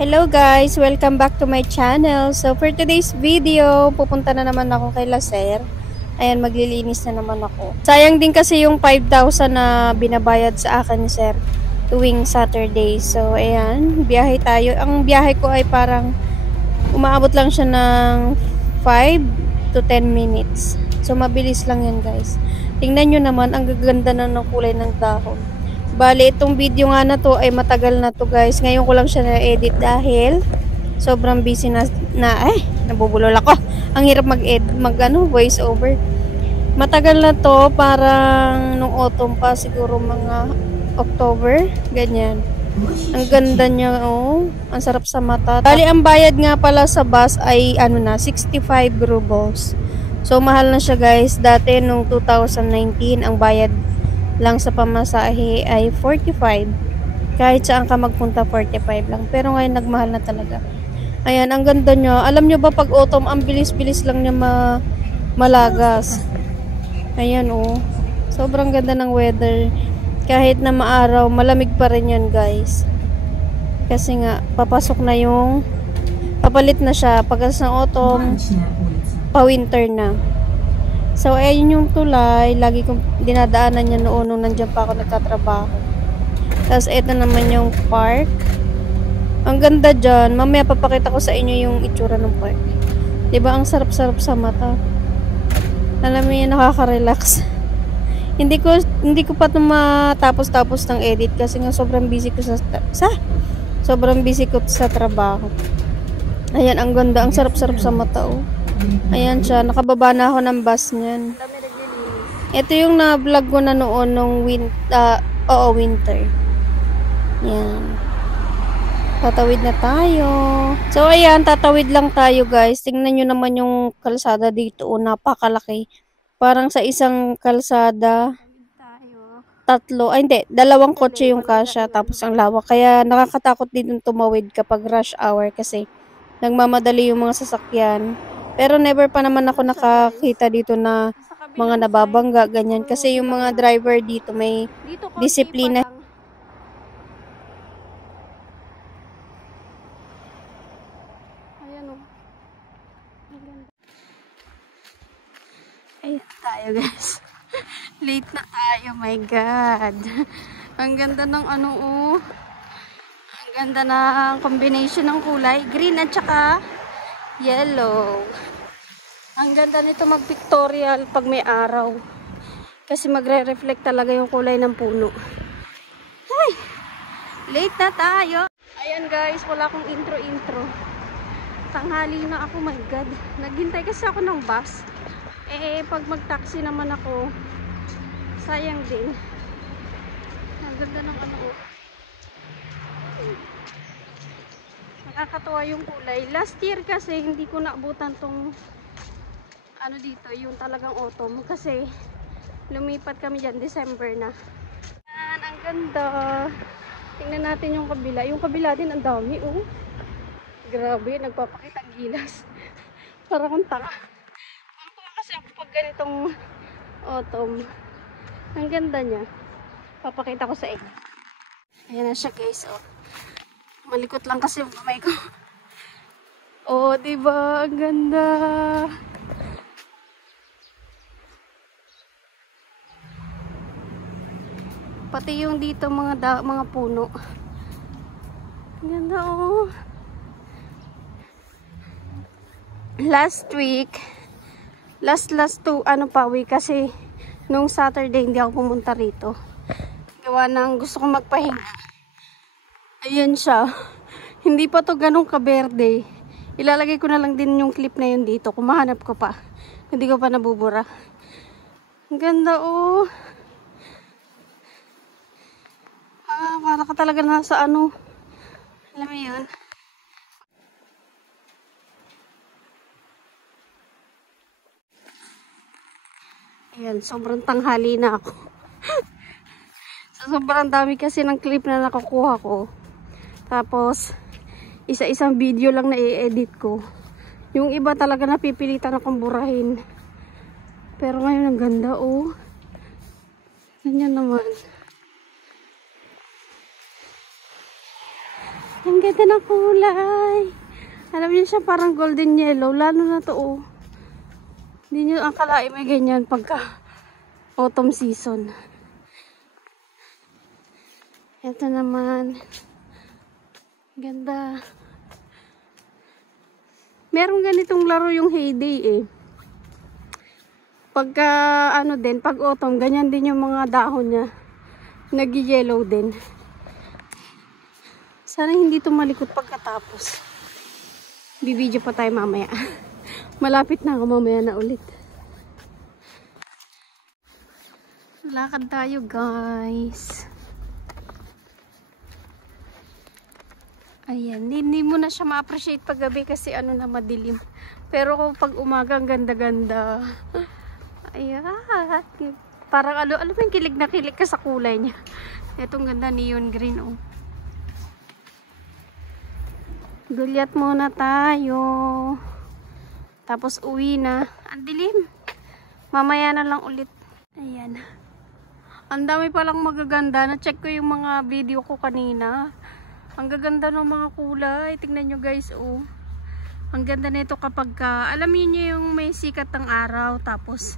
Hello guys! Welcome back to my channel. So for today's video, pupunta na naman ako kay Laser. Ayan, maglilinis na naman ako. Sayang din kasi yung 5,000 na binabayad sa akin ni Sir tuwing Saturday. So ayan, biyahe tayo. Ang biyahe ko ay parang umaabot lang siya ng 5 to 10 minutes. So mabilis lang yan guys. Tingnan nyo naman, ang gaganda na ng kulay ng dahon. Bali, itong video nga na to ay matagal na to guys. Ngayon ko lang siya na-edit dahil sobrang busy nabubulol ako. Ang hirap voice over. Matagal na to, parang nung autumn pa, siguro mga October, ganyan. Ang ganda niya, oh. Ang sarap sa mata. Bali, ang bayad nga pala sa bus ay 65 rubles. So, mahal na siya guys. Dati, nung 2019, ang bayad lang sa pamasahe ay 45. Kahit saan ka magpunta, 45 lang. Pero ngayon, nagmahal na talaga. Ayan, ang ganda niya. Alam niyo ba, pag autumn, ang bilis-bilis lang niya malagas. Ayan, oh. Sobrang ganda ng weather. Kahit na maaraw, malamig pa rin yan, guys. Kasi nga, papasok na yung papalit na siya. Pagkas ng autumn, pa-winter na. So, ayun yung tulay. Lagi kong dinadaanan niya noon nung nandiyan pa ako nagtatrabaho. Tapos, ito naman yung park. Ang ganda dyan. Mamaya papakita ko sa inyo yung itsura ng park. Diba? Ang sarap-sarap sa mata. Alam mo yun, nakaka-relax. Hindi ko pa ito matapos-tapos ng edit kasi nga sobrang busy ko sobrang busy ko sa trabaho. Ayan, ang ganda. Ang sarap-sarap sa mata, oh. Ayan siya, nakababa na ako ng bus niyan. Ito yung na-vlog ko na noon nung winter. Yan. Tatawid na tayo. So ayan, tatawid lang tayo guys. Tingnan nyo naman yung kalsada dito. Oh, napakalaki. Parang sa isang kalsada, dalawang kotse yung kasya. Tapos ang lawak. Kaya nakakatakot din tumawid kapag rush hour kasi nagmamadali yung mga sasakyan. Pero never pa naman ako nakakita dito na mga nababangga, ganyan. Kasi yung mga driver dito may disiplina. Ayan o. Ayan tayo guys. Late na tayo, my God. Ang ganda ng Ang ganda ng combination ng kulay. Green at saka yellow. Ang ganda nito mag-pictorial pag may araw. Kasi magre-reflect talaga yung kulay ng puno. Ay! Late na tayo. Ayan guys, wala akong intro. Tanghali na ako, my God. Naghintay kasi ako ng bus. Pag mag-taxi naman ako, sayang din. Ang ganda ng nakakatuwa yung kulay. Last year kasi hindi ko naabutan tong dito, yung talagang autumn kasi lumipat kami dyan, December na. Yan, ang ganda. Tingnan natin yung kabila. Yung kabila din ang dami, oh. Grabe, nagpapakita ang gilas. Parang kung tanga. Kasi pag ganitong autumn, ang ganda niya. Papakita ko sa inyo. Ayan na siya guys, oh. Malikot lang kasi yung kamay ko. Oh, diba? Ang ganda. Pati yung dito mga puno. Ang ganda, oh. Last to week kasi nung Saturday hindi ako pumunta rito. Gawa ng gusto kong magpahinga. Ayan siya. Hindi pa to ganun kaberde. Ilalagay ko na lang din yung clip na yun dito. Kung mahanap ko pa. Hindi ko pa nabubura. Ang ganda, oh. Para ka talaga nasa alam mo yun. Ayan, sobrang tanghali na ako. Sobrang dami kasi ng clip na nakukuha ko. Tapos, isa-isang video lang na i-edit ko. Yung iba talaga napipilitan akong burahin. Pero ngayon ang ganda, oh. Ganyan naman. Ang ganda ng kulay. Alam niyo siya parang golden yellow. Lalo na to oh. Hindi niyo akalain may ganyan pagka autumn season. Ito naman. Ganda. Meron ganitong laro yung Heyday eh. Pagka ano din, pag autumn, ganyan din yung mga dahon niya. Nag-yellow din. Sana hindi tumalikot pagkatapos. Bibidyo pa tayo mamaya. Malapit na ako, mamaya na ulit. Lakad tayo guys. Ayan, hindi mo na siya ma-appreciate pag gabi kasi ano na madilim. Pero kung pag umaga ang ganda-ganda. Ayan. Parang ano mo yung kilig na kilig ka sa kulay niya. Itong ganda neon green oh. Gulyat muna tayo. Tapos uwi na. Ang dilim. Mamaya na lang ulit. Ayan. Ang dami palang magaganda. Na-check ko yung mga video ko kanina. Ang gaganda ng mga kulay. Tingnan nyo guys, oh. Ang ganda nito kapag alam niyo yung may sikat ng araw. Tapos,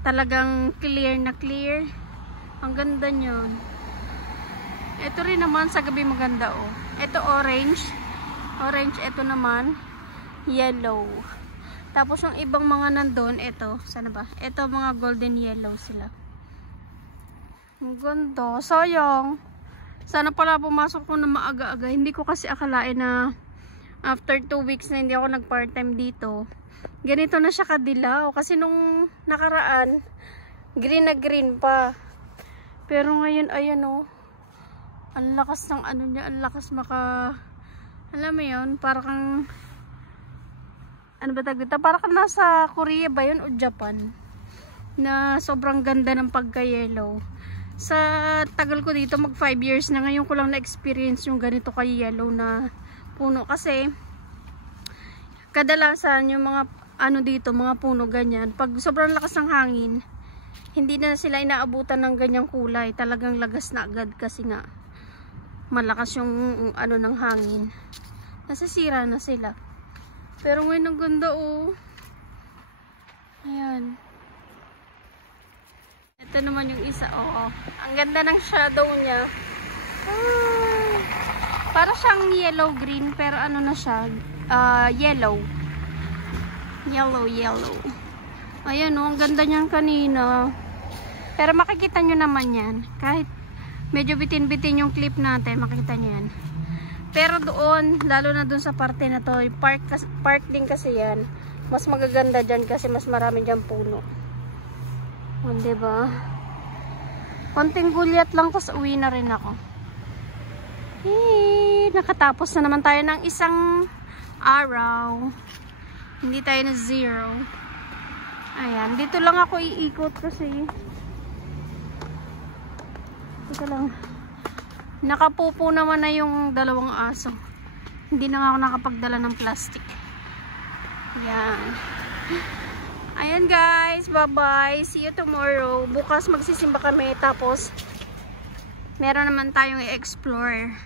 talagang clear na clear. Ang ganda nyo. Ito rin naman sa gabi maganda, oh. Ito orange. Orange, ito naman. Yellow. Tapos, yung ibang mga nandun, ito. Sana ba? Ito, mga golden yellow sila. Ang ganda. Sayang. Sana pala pumasok ko na maaga-aga. Hindi ko kasi akalain na after 2 weeks na hindi ako nag-part-time dito, ganito na siya kadilaw. Kasi nung nakaraan, green na green pa. Pero ngayon, ayan o. Ang lakas ng ano niya. Ang lakas alam mo yun, parang ano ba tawag dito? Parang nasa Korea ba yun o Japan? Na sobrang ganda ng pagka-yellow. Sa tagal ko dito, mag 5 years na, ngayon ko lang na-experience yung ganito kay-yellow na puno. Kasi, kadalasan yung mga ano dito, mga puno ganyan, pag sobrang lakas ng hangin, hindi na sila inaabutan ng ganyang kulay. Talagang lagas na agad kasi nga, malakas yung ano ng hangin. Nasasira na sila. Pero ngayon ang ganda oh. Ayan. Ito naman yung isa, oo. Ang ganda ng shadow niya. Para siyang yellow-green, pero ano na siya, yellow. Yellow. Ayan o, ang ganda niyan kanina. Pero makikita nyo naman yan. Kahit medyo bitin-bitin yung clip natin, makikita nyo yan. Pero doon, lalo na doon sa parte na to, park din kasi yan. Mas magaganda dyan kasi mas marami dyan puno. O, diba? Konting gulyat lang, tapos uwi na rin ako. Nakatapos na naman tayo ng isang araw. Hindi tayo na 0. Ayan, dito lang ako iikot kasi dito lang. Nakapupo naman na yung 2 aso. Hindi na ako nakapagdala ng plastic. Ayan. Ayan guys, bye-bye. See you tomorrow. Bukas magsisimba kami, tapos meron naman tayong i-explore.